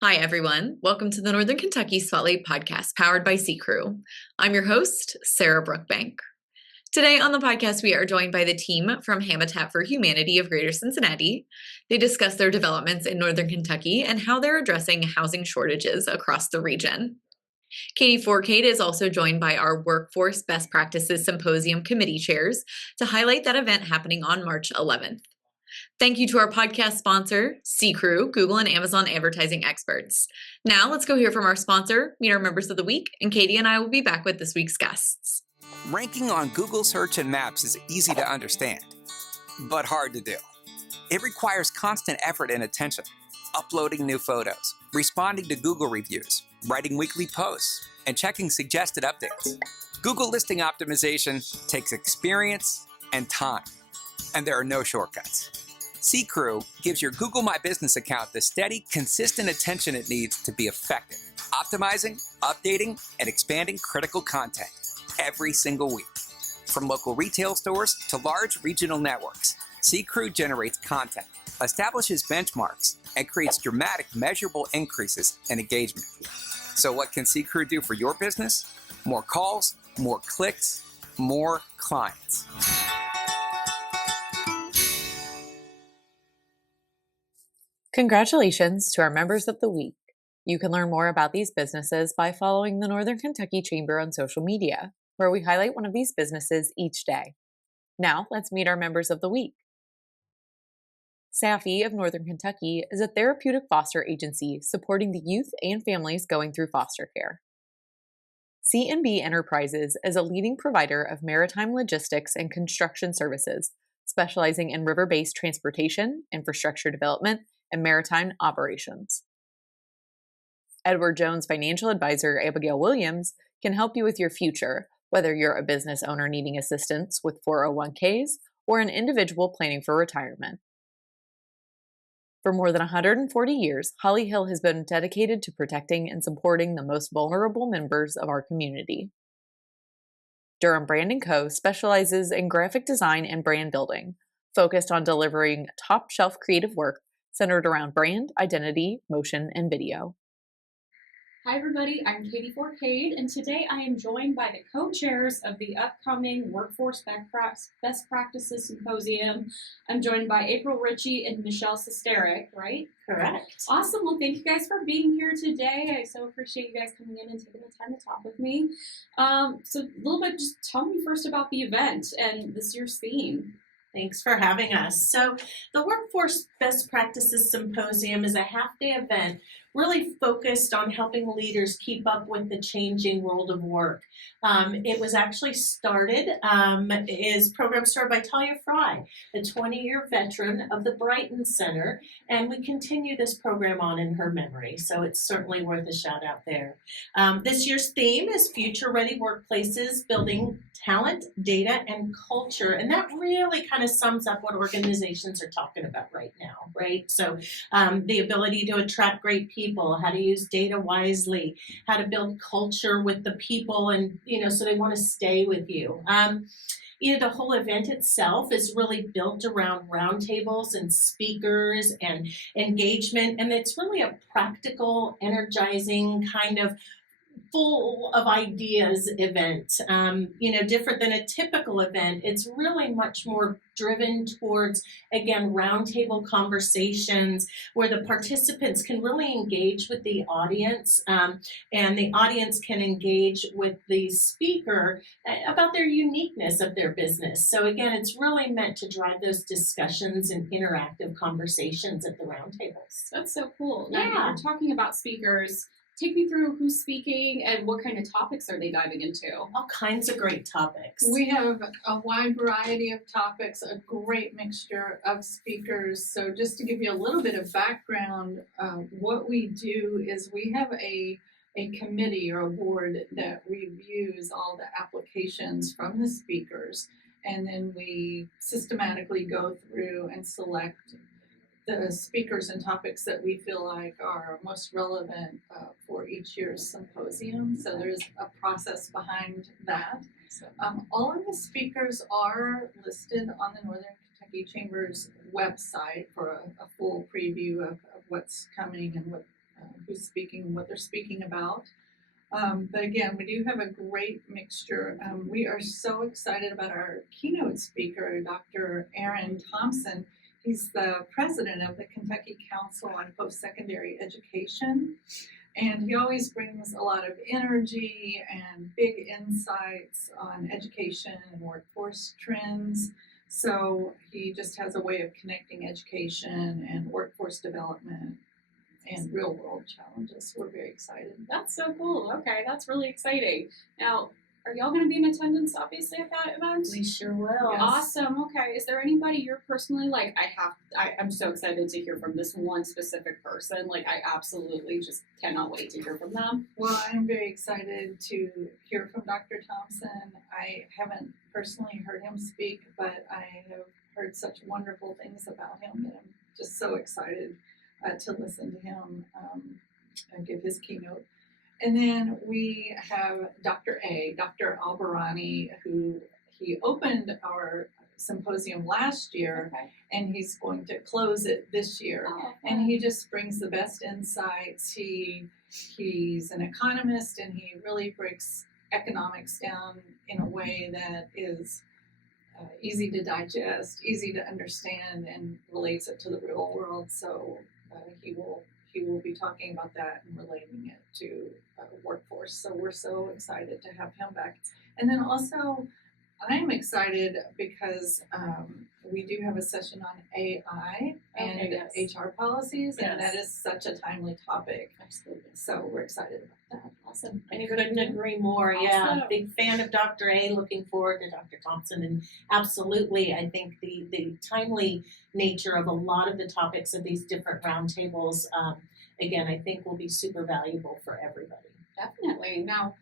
Hi, everyone. Welcome to the Northern Kentucky Spotlight podcast powered by CKREU. I'm your host, Sarah Brookbank. Today on the podcast, we are joined by the team from Habitat for Humanity of Greater Cincinnati. They discuss their developments in Northern Kentucky and how they're addressing housing shortages across the region. Katie Forcade is also joined by our Workforce Best Practices Symposium committee chairs to highlight that event happening on March 11th. Thank you to our podcast sponsor, CKREU, Google and Amazon advertising experts. Now let's go hear from our sponsor, meet our members of the week, and Katie and I will be back with this week's guests. Ranking on Google Search and Maps is easy to understand, but hard to do. It requires constant effort and attention, uploading new photos, responding to Google reviews, writing weekly posts, and checking suggested updates. Google listing optimization takes experience and time, and there are no shortcuts. CKREU gives your Google My Business account the steady, consistent attention it needs to be effective, optimizing, updating, and expanding critical content every single week. From local retail stores to large regional networks, CKREU generates content, establishes benchmarks, and creates dramatic, measurable increases in engagement. So what can CKREU do for your business? More calls, more clicks, more clients. Congratulations to our members of the week. You can learn more about these businesses by following the Northern Kentucky Chamber on social media, where we highlight one of these businesses each day. Now, let's meet our members of the week. SAFI of Northern Kentucky is a therapeutic foster agency supporting the youth and families going through foster care. C&B Enterprises is a leading provider of maritime logistics and construction services, specializing in river-based transportation, infrastructure development, and maritime operations. Edward Jones financial advisor Abigail Williams can help you with your future, whether you're a business owner needing assistance with 401ks or an individual planning for retirement. For more than 140 years, Holly Hill has been dedicated to protecting and supporting the most vulnerable members of our community. Durham Brand & Co. specializes in graphic design and brand building, focused on delivering top-shelf creative work centered around brand, identity, motion, and video. Hi everybody, I'm Katie Forcade, and today I am joined by the co-chairs of the upcoming Workforce Best Practices Symposium. I'm joined by April Ritchie and Michelle Cestaric, right? Correct. Awesome, well thank you guys for being here today. I so appreciate you guys coming in and taking the time to talk with me. So a little bit, just tell me first about the event and this year's theme. Thanks for having us. So the Workforce Best Practices Symposium is a half-day event really focused on helping leaders keep up with the changing world of work. It was actually program started by Talia Fry, a 20-year veteran of the Brighton Center, and we continue this program on in her memory, so it's certainly worth a shout out there. This year's theme is Future Ready Workplaces, Building Talent, Data, and Culture, and that really kind of sums up what organizations are talking about right now, right? So the ability to attract great people, how to use data wisely, how to build culture with the people, and so they want to stay with you. The whole event itself is really built around roundtables and speakers and engagement, and it's really a practical, energizing kind of full of ideas event. Different than a typical event. It's really much more driven towards, again, roundtable conversations where the participants can really engage with the audience, and the audience can engage with the speaker about their uniqueness of their business. So again, it's really meant to drive those discussions and interactive conversations at the roundtables. That's so cool. Now, Yeah. you're talking about speakers. Take me through who's speaking and what kind of topics are they diving into? All kinds of great topics. We have a wide variety of topics, a great mixture of speakers. So just to give you a little bit of background, what we do is we have a committee or a board that reviews all the applications from the speakers, and then we systematically go through and select the speakers and topics that we feel like are most relevant for each year's symposium. So there's a process behind that. All of the speakers are listed on the Northern Kentucky Chamber's website for a full preview of what's coming and what who's speaking and what they're speaking about. But again, we do have a great mixture. We are so excited about our keynote speaker, Dr. Aaron Thompson. He's the president of the Kentucky Council on Post-Secondary Education. And he always brings a lot of energy and big insights on education and workforce trends. So he just has a way of connecting education and workforce development and real world challenges. We're very excited. That's so cool. Okay, that's really exciting. Now, are y'all going to be in attendance, obviously, at that event? We sure will. Yes. Awesome. Okay. Is there anybody you're personally like, I'm so excited to hear from this one specific person. Like, I absolutely just cannot wait to hear from them. Well, I'm very excited to hear from Dr. Thompson. I haven't personally heard him speak, but I have heard such wonderful things about him that I'm just so excited to listen to him and give his keynote. And then we have Dr. Albarani, who he opened our symposium last year, Okay. and he's going to close it this year. Oh, And he just brings the best insights. He's an economist, and he really breaks economics down in a way that is easy to digest, easy to understand, and relates it to the real world. So he will be talking about that and relating it to workforce. So we're so excited to have him back. And then also, I'm excited because we do have a session on AI and Okay, yes. HR policies, and Yes. that is such a timely topic. Absolutely. So we're excited about that. Awesome. I couldn't agree more. Yeah, Awesome. big fan of Dr. A. Looking forward to Dr. Thompson, and absolutely, I think the timely nature of a lot of the topics of these different roundtables, again, I think will be super valuable for everybody. Definitely. Now,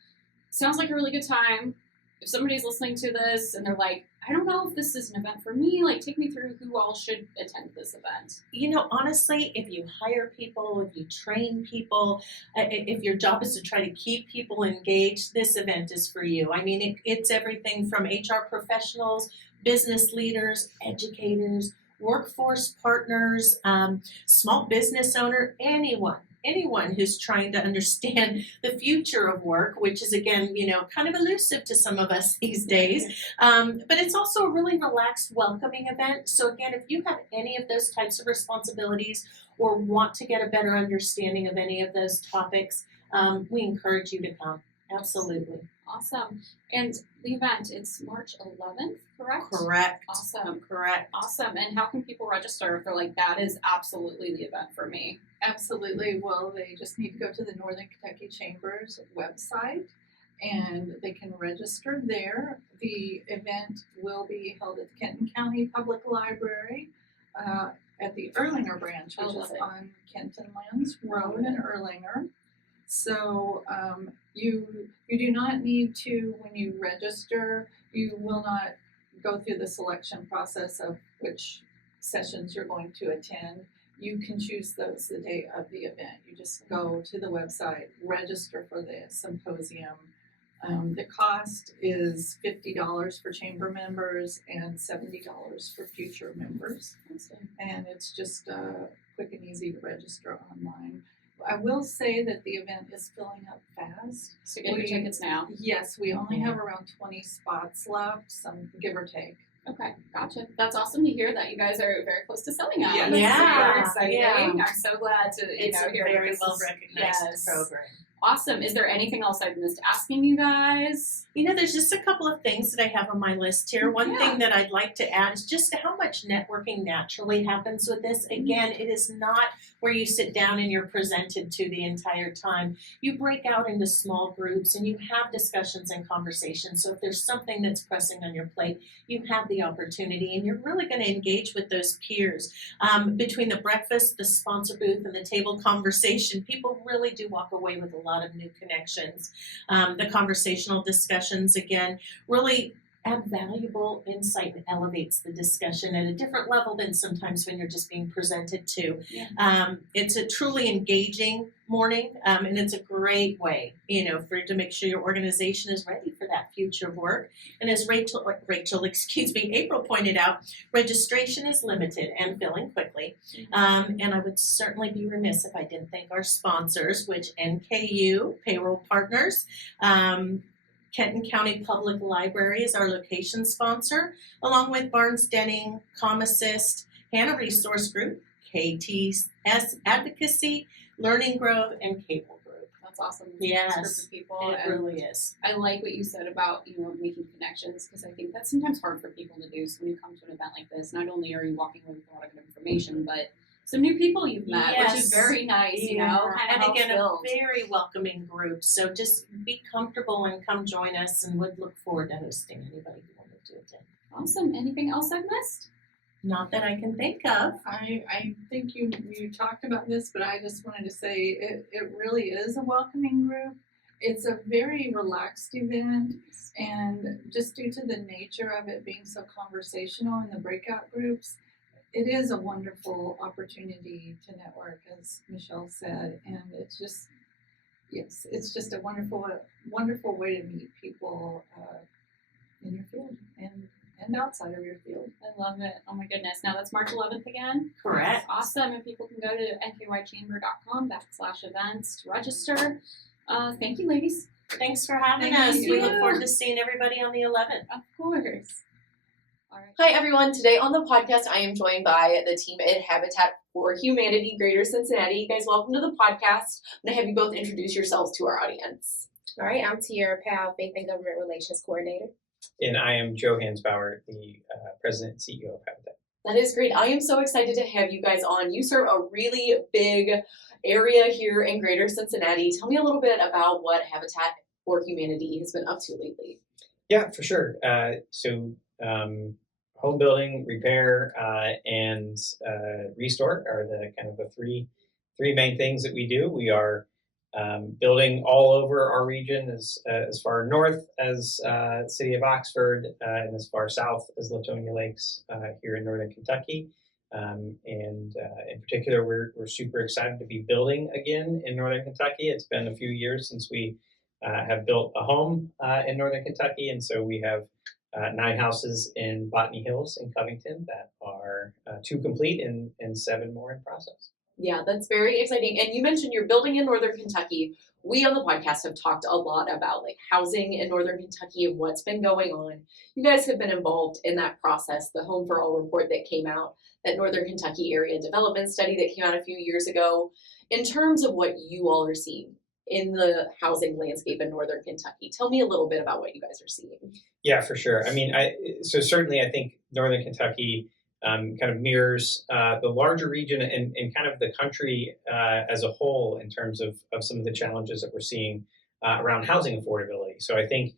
sounds like a really good time. If somebody's listening to this and they're like, I don't know if this is an event for me, like take me through who all should attend this event. You know, honestly, if you hire people, if you train people, if your job is to try to keep people engaged, this event is for you. I mean, it's everything from HR professionals, business leaders, educators, workforce partners, small business owner, anyone who's trying to understand the future of work, which is, again, you know, kind of elusive to some of us these days. But it's also a really relaxed, welcoming event. So again, if you have any of those types of responsibilities or want to get a better understanding of any of those topics, we encourage you to come. Absolutely. Awesome. And the event, it's March 11th, correct? Correct. Awesome. Correct. Awesome. And how can people register if they're like, that is absolutely the event for me? Absolutely. Well, they just need to go to the Northern Kentucky Chamber's website, and they can register there. The event will be held at the Kenton County Public Library at the Erlinger branch, which is on Kenton Lands Road in Erlinger. So you do not need to, when you register, you will not go through the selection process of which sessions you're going to attend. You can choose those the day of the event. You just go to the website, register for the symposium. The cost is $50 for chamber members and $70 for future members. Awesome. And it's just quick and easy to register online. I will say that the event is filling up fast. So get your tickets now. Yes, we only have around 20 spots left, some give or take. Okay, gotcha. That's awesome to hear that you guys are very close to selling out. Yes. That's Yeah, super exciting. yeah. I'm so glad to It's a hear that very this well is- recognized yes. program. Awesome. Is there anything else I've missed asking you guys? You know, there's just a couple of things that I have on my list here. One Yeah. thing that I'd like to add is just how much networking naturally happens with this. Again, it is not where you sit down and you're presented to the entire time. You break out into small groups and you have discussions and conversations. So if there's something that's pressing on your plate, you have the opportunity and you're really going to engage with those peers. Between the breakfast, the sponsor booth, and the table conversation, people really do walk away with a lot of new connections. The conversational discussions, again, really add valuable insight and elevates the discussion at a different level than sometimes when you're just being presented to. Yeah. It's a truly engaging morning, and it's a great way, to make sure your organization is ready for that future of work. And as April pointed out, registration is limited and filling quickly. And I would certainly be remiss if I didn't thank our sponsors, which NKY, Payroll Partners, Kenton County Public Library is our location sponsor, along with Barnes Denning, ComAssist, Hannah Resource Group, KTS Advocacy, Learning Grove, and Cable Group. That's awesome. Yes, It's for people. It and really is. I like what you said about, making connections, because I think that's sometimes hard for people to do. So when you come to an event like this, not only are you walking away with a lot of good information, but some new people you've met, which is very nice, And again, a very welcoming group. So just be comfortable and come join us, and would look forward to hosting anybody who wanted to attend. Awesome. Anything else I've missed? Not that I can think of. I think you talked about this, but I just wanted to say it really is a welcoming group. It's a very relaxed event, and just due to the nature of it being so conversational in the breakout groups, it is a wonderful opportunity to network, as Michelle said, and it's just a wonderful way to meet people in your field and outside of your field. I love it. Oh my goodness. Now that's March 11th again. Correct. That's awesome. And people can go to nkychamber.com/events to register. Thank you, ladies. Thanks for having Thank us. you. We look forward to seeing everybody on the 11th. Of course. All right. Hi everyone, today on the podcast I am joined by the team at Habitat for Humanity Greater Cincinnati. You guys, welcome to the podcast. I'm going to have you both introduce yourselves to our audience. All right, I'm Tiara Powell, Faith and Government Relations Coordinator. And I am Joe Hansbauer, the President and CEO of Habitat. That is great. I am so excited to have you guys on. You serve a really big area here in Greater Cincinnati. Tell me a little bit about what Habitat for Humanity has been up to lately. Yeah, for sure. Home building, repair, and restore are the kind of the three main things that we do. We are building all over our region, as far north as the city of Oxford, and as far south as Latonia Lakes here in northern Kentucky. And in particular, we're super excited to be building again in northern Kentucky. It's been a few years since we have built a home in northern Kentucky, and so we have 9 houses in Botany Hills in Covington that are 2 complete and 7 more in process. Yeah, that's very exciting. And you mentioned you're building in Northern Kentucky. We on the podcast have talked a lot about housing in Northern Kentucky and what's been going on. You guys have been involved in that process, the Home for All report that came out, that Northern Kentucky area development study that came out a few years ago. In terms of what you all are seeing in the housing landscape in Northern Kentucky, tell me a little bit about what you guys are seeing. Yeah, for sure. I mean, certainly I think Northern Kentucky kind of mirrors the larger region and kind of the country as a whole in terms of some of the challenges that we're seeing around housing affordability. So I think,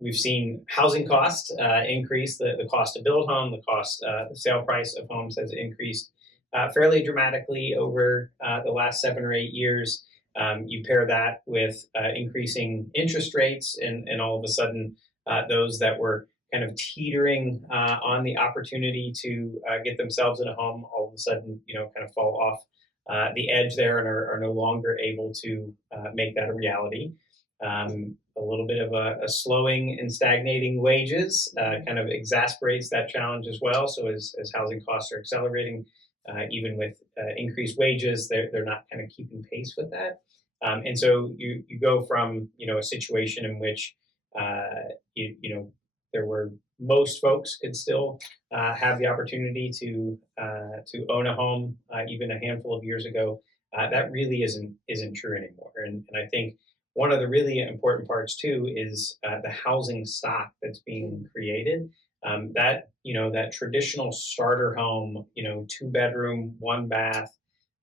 we've seen housing costs increase, the cost to build home, the sale price of homes has increased fairly dramatically over the last 7 or 8 years. You pair that with increasing interest rates, and all of a sudden, those that were kind of teetering on the opportunity to get themselves in a home, all of a sudden, kind of fall off the edge there and are no longer able to make that a reality. A little bit of a slowing and stagnating wages kind of exasperates that challenge as well. So as housing costs are accelerating, even with increased wages, they're not kind of keeping pace with that. And so you go from, a situation in which, there were most folks could still have the opportunity to own a home even a handful of years ago. That really isn't true anymore. And I think one of the really important parts too is the housing stock that's being created. That traditional starter home, 2-bedroom, 1 bath,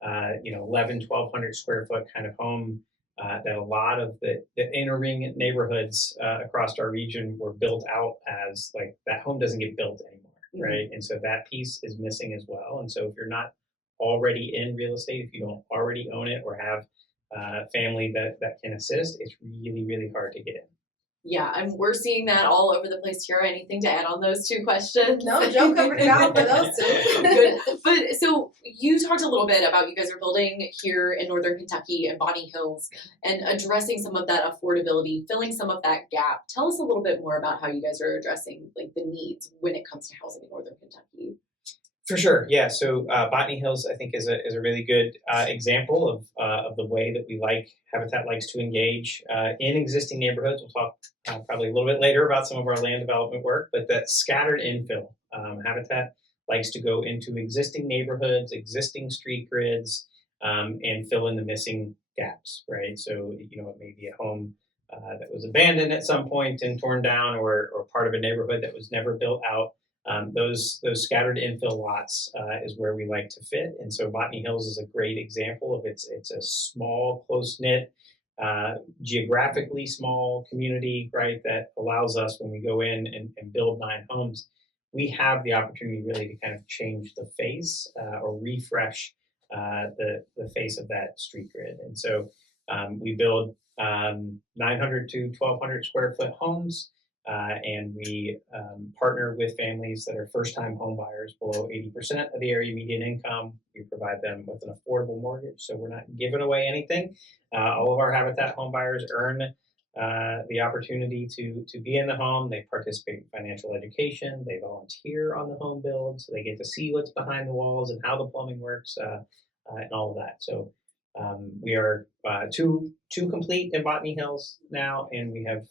1,100 square foot kind of home. That a lot of the inner ring neighborhoods across our region were built out as that home doesn't get built anymore, right? And so that piece is missing as well. And so if you're not already in real estate, if you don't already own it or have family that can assist, it's really, really hard to get in. Yeah, and we're seeing that all over the place. Tara, anything to add on those two questions? No, Joe covered it all for those two. Good. But so you talked a little bit about you guys are building here in Northern Kentucky and Bonnie Hills and addressing some of that affordability, filling some of that gap. Tell us a little bit more about how you guys are addressing like the needs when it comes to housing in Northern Kentucky. For sure, yeah. So Botany Hills, I think, is a really good example of the way that we Habitat likes to engage in existing neighborhoods. We'll talk probably a little bit later about some of our land development work, but that scattered infill. Habitat likes to go into existing neighborhoods, existing street grids, and fill in the missing gaps, right? So it may be a home that was abandoned at some point and torn down, or part of a neighborhood that was never built out. Those scattered infill lots is where we like to fit, and so Botany Hills is a great example of it's a small, close knit, geographically small community, right? That allows us, when we go in and build 9 homes, we have the opportunity really to kind of change the face or refresh the face of that street grid, and so we build 900 to 1,200 square foot homes. And we partner with families that are first-time home buyers below 80% of the area median income. We provide them with an affordable mortgage, so we're not giving away anything. All of our Habitat home buyers earn the opportunity to be in the home. They participate in financial education. They volunteer on the home build, so they get to see what's behind the walls and how the plumbing works and all of that. So we are two complete in Botany Hills now, and we have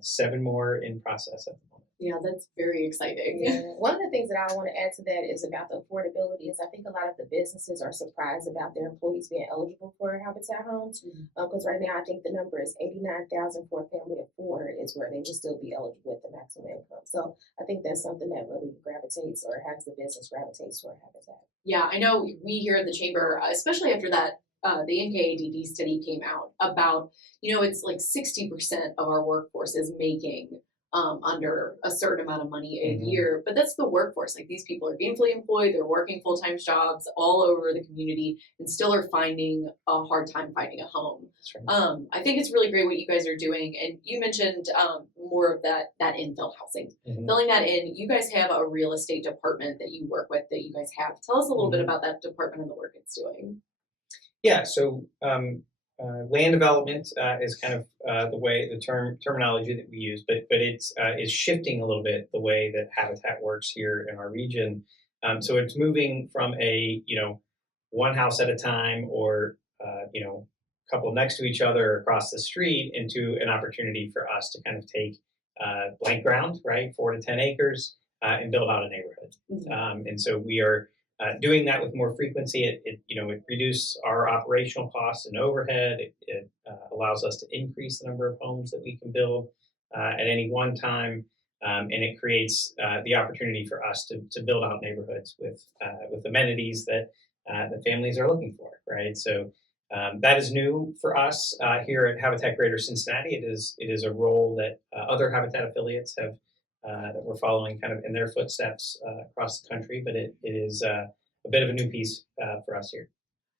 7 more in process at the moment. Yeah, that's very exciting. Yeah. One of the things that I want to add to that is about the affordability is I think a lot of the businesses are surprised about their employees being eligible for Habitat homes. Because right now I think the number is 89,000 for a family of 4 is where they would still be eligible with the maximum income. So I think that's something that really gravitates or has the business gravitates toward Habitat. Yeah, I know we here at the Chamber, especially after that the NKY study came out about, it's like 60% of our workforce is making under a certain amount of money a year, but that's the workforce. Like these people are gainfully employed, they're working full-time jobs all over the community and still are finding a hard time finding a home. Right. I think it's really great what you guys are doing. And you mentioned more of that infill housing, filling that in. You guys have a real estate department that you work with that you guys have. Tell us a little bit about that department and the work it's doing. Yeah, so land development is kind of the terminology that we use, but it's is shifting a little bit the way that Habitat works here in our region. So it's moving from a one house at a time or couple next to each other across the street into an opportunity for us to kind of take blank ground, right, 4 to 10 acres, and build out a neighborhood. And so we are doing that with more frequency. It reduces our operational costs and overhead. It allows us to increase the number of homes that we can build at any one time, and it creates the opportunity for us to build out neighborhoods with amenities that the families are looking for, right? So that is new for us here at Habitat Greater Cincinnati. It is a role that other Habitat affiliates have that we're following kind of in their footsteps across the country, but it is a bit of a new piece for us here.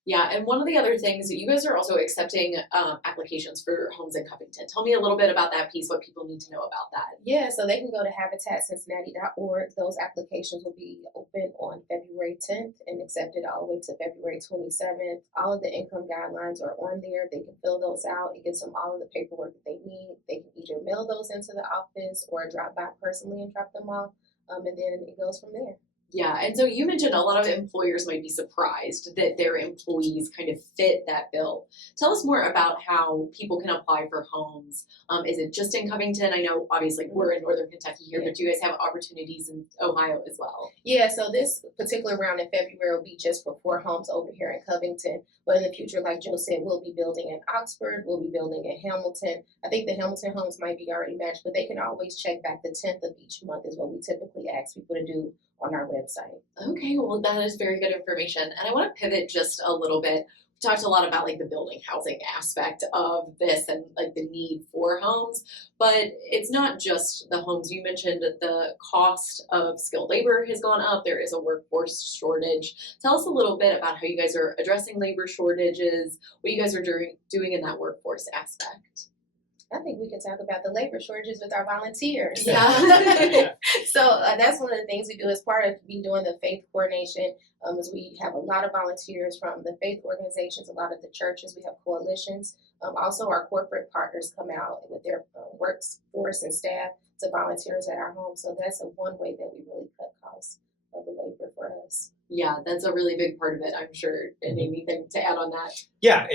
Yeah, and one of the other things, you guys are also accepting applications for homes in Covington. Tell me a little bit about that piece, what people need to know about that. Yeah, so they can go to habitatcincinnati.org. Those applications will be open on February 10th and accepted all the way to February 27th. All of the income guidelines are on there. They can fill those out. It gives them all of the paperwork that they need. They can either mail those into the office or drop by personally and drop them off, and then it goes from there. Yeah, and so you mentioned a lot of employers might be surprised that their employees kind of fit that bill. Tell us more about how people can apply for homes. Is it just in Covington? I know obviously we're in Northern Kentucky here, but do you guys have opportunities in Ohio as well? Yeah, so this particular round in February will be just for 4 homes over here in Covington. But in the future, like Joe said, we'll be building in Oxford, we'll be building in Hamilton. I think the Hamilton homes might be already matched, but they can always check back the 10th of each month is what we typically ask people to do on our website. Okay, well that is very good information. And I want to pivot just a little bit. We talked a lot about like the building housing aspect of this and like the need for homes, but it's not just the homes. You mentioned that the cost of skilled labor has gone up. There is a workforce shortage. Tell us a little bit about how you guys are addressing labor shortages, what you guys are doing in that workforce aspect. I think we can talk about the labor shortages with our volunteers. Yeah. So that's one of the things we do as part of me doing the faith coordination. Is we have a lot of volunteers from the faith organizations, a lot of the churches. We have coalitions. Also, our corporate partners come out with their workforce and staff to volunteers at our home. So that's one way that we really cut costs of the labor for us. Yeah, that's a really big part of it, I'm sure. And anything to add on that? Yeah.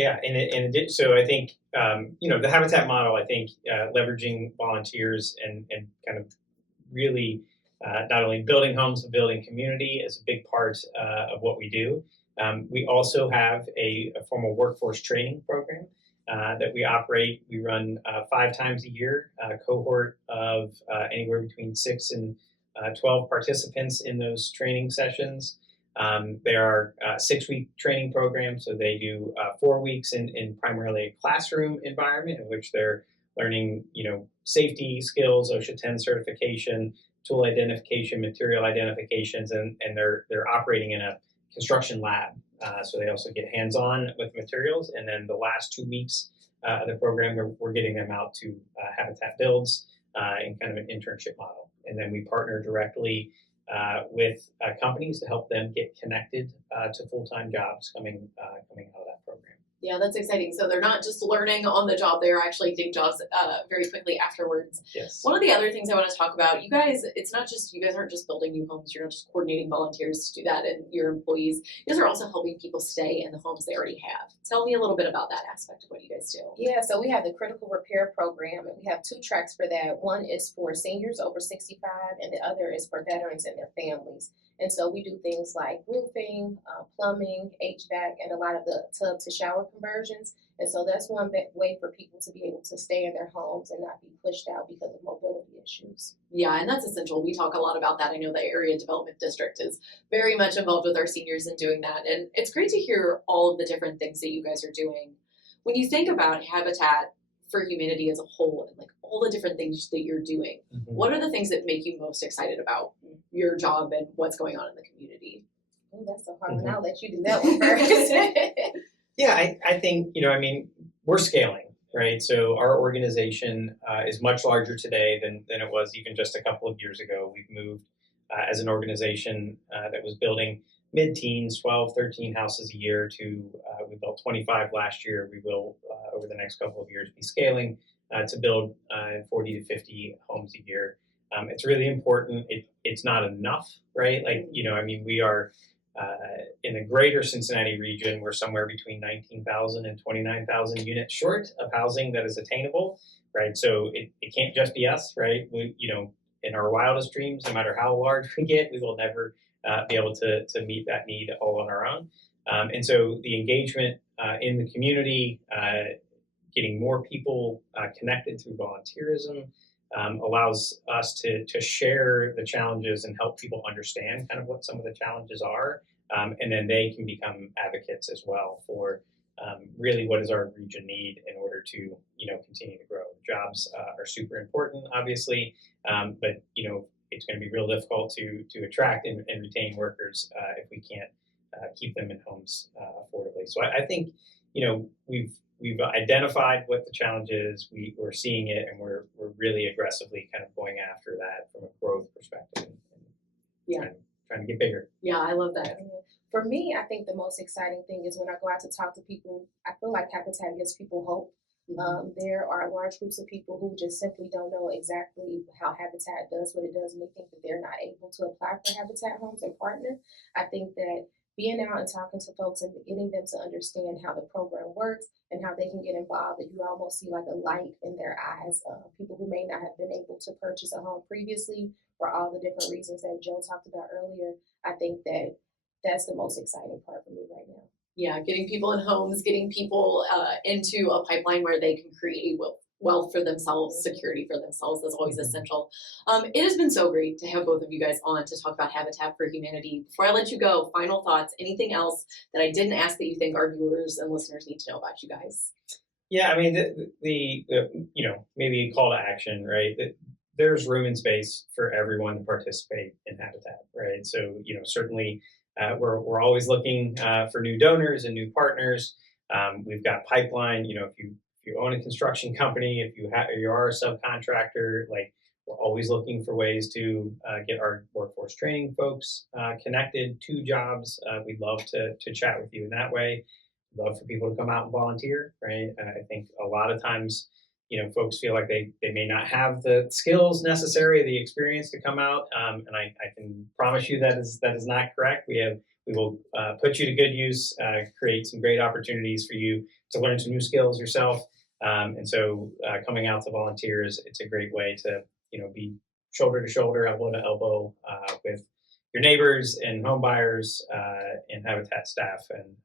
So I think the Habitat model. I think leveraging volunteers and kind of really not only building homes but building community is a big part of what we do. We also have a formal workforce training program that we operate. We run 5 times a year, a cohort of anywhere between 6 and 12 participants in those training sessions. They are 6-week training programs, so they do 4 weeks in primarily a classroom environment in which they're learning, safety skills, OSHA 10 certification, tool identification, material identifications, and they're operating in a construction lab. So they also get hands-on with materials, and then the last 2 weeks of the program, we're getting them out to Habitat builds in kind of an internship model, and then we partner directly with companies to help them get connected to full-time jobs coming out of that program. Yeah, that's exciting. So they're not just learning on the job, they're actually getting jobs very quickly afterwards. Yes. One of the other things I want to talk about, you guys aren't just building new homes, you're not just coordinating volunteers to do that and your employees. You guys are also helping people stay in the homes they already have. Tell me a little bit about that aspect of what you guys do. Yeah, so we have the critical repair program, and we have 2 tracks for that. One is for seniors over 65, and the other is for veterans and their families. And so we do things like roofing, plumbing, HVAC, and a lot of the tub to shower conversions. And so that's one way for people to be able to stay in their homes and not be pushed out because of mobility issues. Yeah, and that's essential. We talk a lot about that. I know the Area Development District is very much involved with our seniors in doing that. And it's great to hear all of the different things that you guys are doing. When you think about Habitat for Humanity as a whole and like all the different things that you're doing, what are the things that make you most excited about your job and what's going on in the community? Oh, that's a hard one. I'll let you do that one first. Yeah, I think, we're scaling, right? So our organization is much larger today than it was even just a couple of years ago. We've moved as an organization that was building mid-teens, 12, 13 houses a year to, we built 25 last year. We will, over the next couple of years, be scaling to build 40 to 50 homes a year. It's really important. It's not enough, right? We are in the greater Cincinnati region, we're somewhere between 19,000 and 29,000 units short of housing that is attainable, right? So it can't just be us, right? We, in our wildest dreams, no matter how large we get, we will never be able to meet that need all on our own. And so the engagement in the community, getting more people connected through volunteerism, allows us to share the challenges and help people understand kind of what some of the challenges are. And then they can become advocates as well for really what does our region need in order to, continue to grow. Jobs are super important, obviously, but, it's going to be real difficult to attract and retain workers if we can't keep them in homes affordably. So I think, we've identified what the challenge is. We're seeing it, and we're really aggressively kind of going after that from a growth perspective and trying to get bigger. Yeah, I love that. For me, I think the most exciting thing is when I go out to talk to people, I feel like Habitat gives people hope. There are large groups of people who just simply don't know exactly how Habitat does what it does, and they think that they're not able to apply for Habitat homes and partner. I think that being out and talking to folks and getting them to understand how the program works and how they can get involved, that you almost see like a light in their eyes. People who may not have been able to purchase a home previously for all the different reasons that Joe talked about earlier. I think that that's the most exciting part for me right now. Yeah, getting people in homes, getting people into a pipeline where they can create wealth for themselves, security for themselves is always essential. It has been so great to have both of you guys on to talk about Habitat for Humanity. Before I let you go, final thoughts, anything else that I didn't ask that you think our viewers and listeners need to know about you guys? Yeah, the maybe a call to action, right? There's room and space for everyone to participate in Habitat, right? So, certainly we're always looking for new donors and new partners. We've got pipeline. If you you own a construction company, if you are a subcontractor, like we're always looking for ways to get our workforce training folks connected to jobs. We'd love to chat with you in that way. We'd love for people to come out and volunteer, right? I think a lot of times, folks feel like they may not have the skills necessary, the experience to come out, and I can promise you that is not correct. We will put you to good use, create some great opportunities for you to learn some new skills yourself, and so coming out to volunteers, it's a great way to be shoulder to shoulder, elbow to elbow with your neighbors and home buyers and Habitat staff, and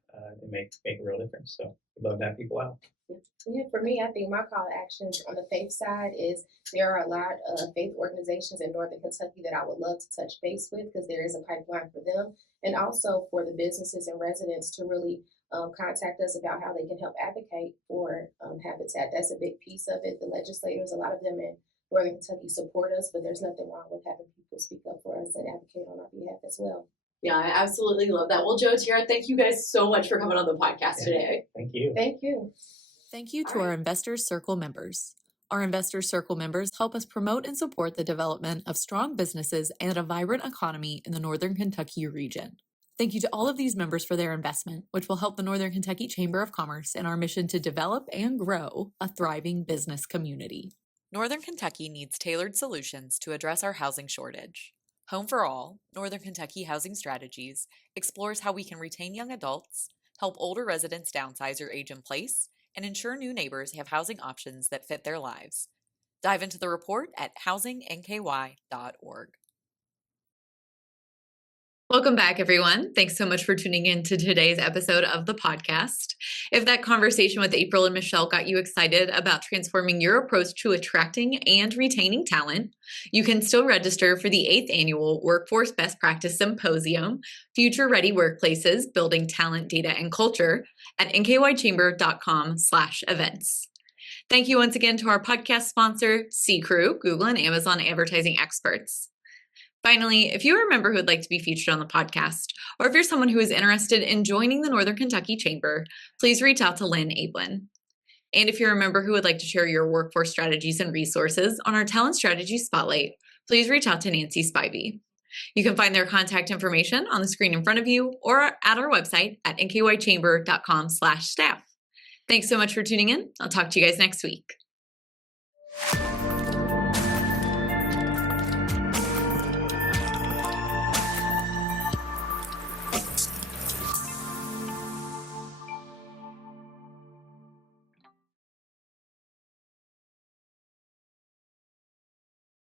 make a real difference. So we'd love to have people out. Yeah, for me, I think my call to action on the faith side is there are a lot of faith organizations in Northern Kentucky that I would love to touch base with, because there is a pipeline for them, and also for the businesses and residents to really contact us about how they can help advocate for Habitat. That's a big piece of it. The legislators, a lot of them in Northern Kentucky support us, but there's nothing wrong with having people speak up for us and advocate on our behalf as well. Yeah, I absolutely love that. Well, Joe, Tara, thank you guys so much for coming on the podcast today. Thank you. Thank you. Thank you to our Investors Circle members. Our Investors Circle members help us promote and support the development of strong businesses and a vibrant economy in the Northern Kentucky region. Thank you to all of these members for their investment, which will help the Northern Kentucky Chamber of Commerce in our mission to develop and grow a thriving business community. Northern Kentucky needs tailored solutions to address our housing shortage. Home for All, Northern Kentucky Housing Strategies, explores how we can retain young adults, help older residents downsize or age in place, and ensure new neighbors have housing options that fit their lives. Dive into the report at housingNKY.org. Welcome back, everyone. Thanks so much for tuning in to today's episode of the podcast. If that conversation with April and Michelle got you excited about transforming your approach to attracting and retaining talent, you can still register for the 8th annual Workforce Best Practice Symposium, Future Ready Workplaces, Building Talent, Data, and Culture at nkychamber.com/events. Thank you once again to our podcast sponsor, CKREU, Google and Amazon advertising experts. Finally, if you're a member who would like to be featured on the podcast, or if you're someone who is interested in joining the Northern Kentucky Chamber, please reach out to Lynn Ablin. And if you're a member who would like to share your workforce strategies and resources on our Talent Strategy Spotlight, please reach out to Nancy Spivey. You can find their contact information on the screen in front of you or at our website at nkychamber.com/staff. Thanks so much for tuning in. I'll talk to you guys next week.